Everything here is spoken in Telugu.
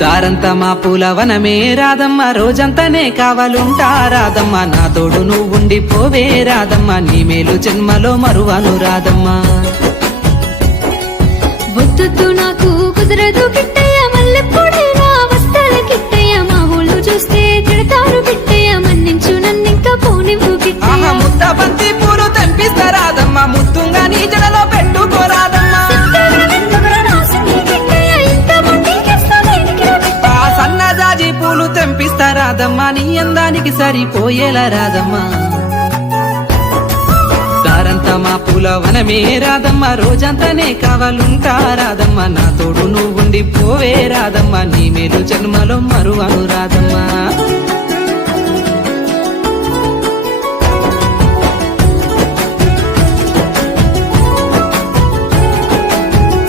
దారంతా మా పూలవనమే రాదమ్మ, రోజంతానే కావాలుంటా రాదమ్మ, నా తోడు నువ్వుండి పోవే రాదమ్మ, నీ మేలు జన్మలో మరువను రాదమ్మ. బొద్దు నాకు కుదరదు కిట్టయ్య, మల్లెప్పుడైనా వస్తాల కిట్టయ్య, మా ఊళ్ళు చూస్తే తిడతారు కిట్టయ్య, మన్నించు నన్నింకా పోనివ్వు కిట్టయ్య. ముద్ద బంతి పూలు తెంపిస్తారాదమ్మ, ముత్తుంగా నీ జడలో పెట్టుకోరాదమ్మ. ఆ సన్నజాజి పూలు తెంపిస్తారాదమ్మ, నీ అందానికి సరిపోయేలా రాదమ్మా. దారంతా మా పూలవనమే రాదమ్మ, రోజంతానే కావాలుంటా రాదమ్మ, నా తోడు నువ్వుండి పోవే రాదమ్మ, నీ మేలు జన్మలో మరువను రాదమ్మా.